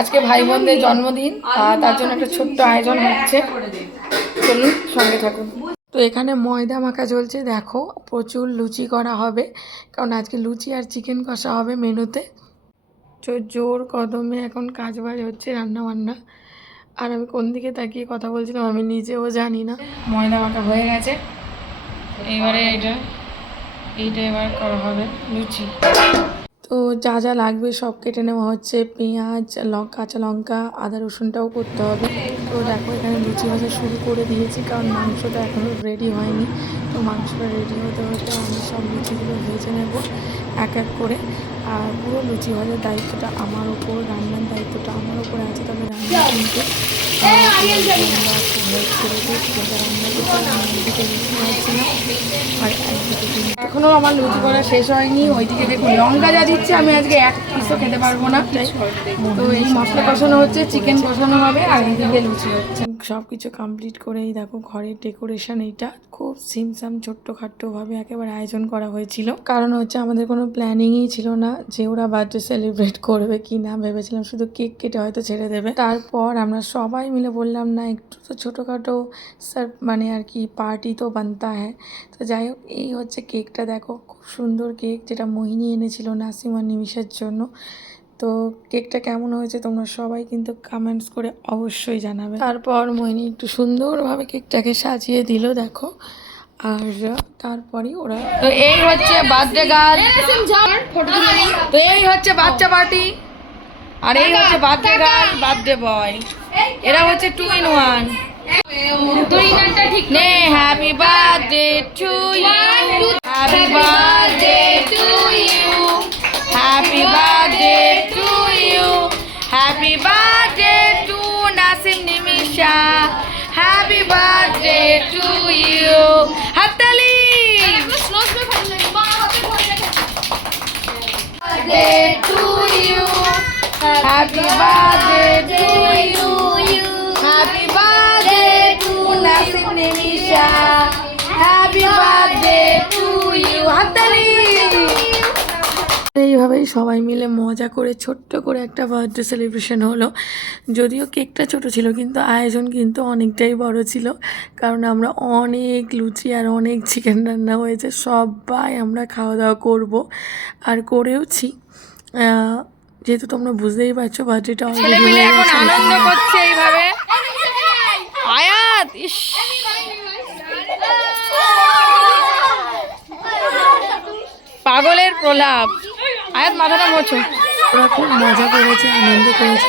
আজকে ভাই বোনদের জন্মদিন তার জন্য একটা ছোট্ট আয়োজন হচ্ছে। চলুন সঙ্গে থাকুন। তো এখানে ময়দা মাখা চলছে দেখো প্রচুর লুচি করা হবে। কারণ আজকে লুচি আর চিকেন কষা হবে মেনুতে। তো জোর কদমে এখন কাজ বাজ হচ্ছে রান্না বান্না আর আমি কোন দিকে তাকিয়ে কথা বলছিলাম আমি নিজেও জানি না। ময়দা মাখা হয়ে গেছে। এইবারে এটা এইটা এবার করা হবে লুচি। তো যা যা লাগবে সব কেটে নেওয়া হচ্ছে। পেঁয়াজ, লঙ্কা, কাঁচা লঙ্কা, আদা রসুনটাও করতে হবে। তো দেখো এখানে লুচি ভাজা শুরু করে দিয়েছি কারণ মাংসটা এখনও রেডি হয়নি। তো মাংসটা রেডি হতে হতে আমি সব লুচিগুলো ভেজে নেব এক এক করে। আর পুরো লুচি ভাজার দায়িত্বটা আমার ওপর, রান্নার দায়িত্বটা আমার ওপরে আছে, তবে রান্না কিন্তু এখনও আমার লুচি করা শেষ হয়নি, ওইদিকে দেখুন, লঙ্কা যা দিচ্ছে, আমি আজকে এক পিসও খেতে পারব না। তো এই মশলা কষানো হচ্ছে চিকেন কষানো হবে, আর এইদিকে লুচি হচ্ছে। সব কিছু কমপ্লিট করেই দেখো, ঘরের ডেকোরেশন এইটা। খুব সিমসাম, ছোট্টখাট্টোভাবে একেবারে আয়োজন করা হয়েছিল। কারণ হচ্ছে আমাদের কোনো প্ল্যানিংই ছিল না যে ওরা বার্থডে সেলিব্রেট করবে কি না ভেবেছিলাম শুধু কেক কেটে হয়তো ছেড়ে দেবে। তারপর আমরা সবাই মিলে বললাম না একটু তো ছোটোখাটো স্যার মানে আর কি পার্টি তো বানতা হ্যাঁ। তো যাই হোক এই হচ্ছে কেকটা দেখো খুব সুন্দর কেক যেটা মোহিনী এনেছিল নাসিমা নিমিষের জন্য। তো কেকটা কেমন হয়েছে তোমরা সবাই কিন্তু কমেন্টস করে অবশ্যই জানাবে। তারপর মোহিনী একটু সুন্দরভাবে কেকটাকে সাজিয়ে দিল দেখো। আর তারপরে ওরা তো এই হচ্ছে বার্থডে গার্ল তো এই হচ্ছে বাচ্চা পার্টি আর এই হচ্ছে বার্থডে গার্ল বার্থডে বয়। এরা হচ্ছে টু ইন ওয়ান নে happy birthday to you happy birthday to you happy birthday to you happy birthday to Nasim Nimisha happy birthday to you হাততালি to you. Happy birthday to you. Happy birthday to Nasim Nemisha. Happy birthday to you. হাততালি এইভাবেই সবাই মিলে মজা করে ছোট্ট করে একটা বার্থডে সেলিব্রেশন হলো যদিও কেকটা ছোট ছিল, কিন্তু আয়োজন কিন্তু অনেকটাই বড় ছিল কারণ আমরা অনেক লুচি আর অনেক চিকেন রান্না হয়েছে, সবাই আমরা খাওয়া দাওয়া করব আর করেওছি যেহেতু তোমরা বুঝতেই পারছ বার্থডেটা অলরেডি হয়ে আনন্দ করছে এইভাবে। আয়াত ইস। পাগলের প্রলাপ। আয়াত মাথাটা মোছো। ওরা খুব মজা করেছে আনন্দ করেছে।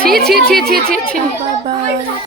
ছি ছি ছি ছি ছি ছি। Bye bye.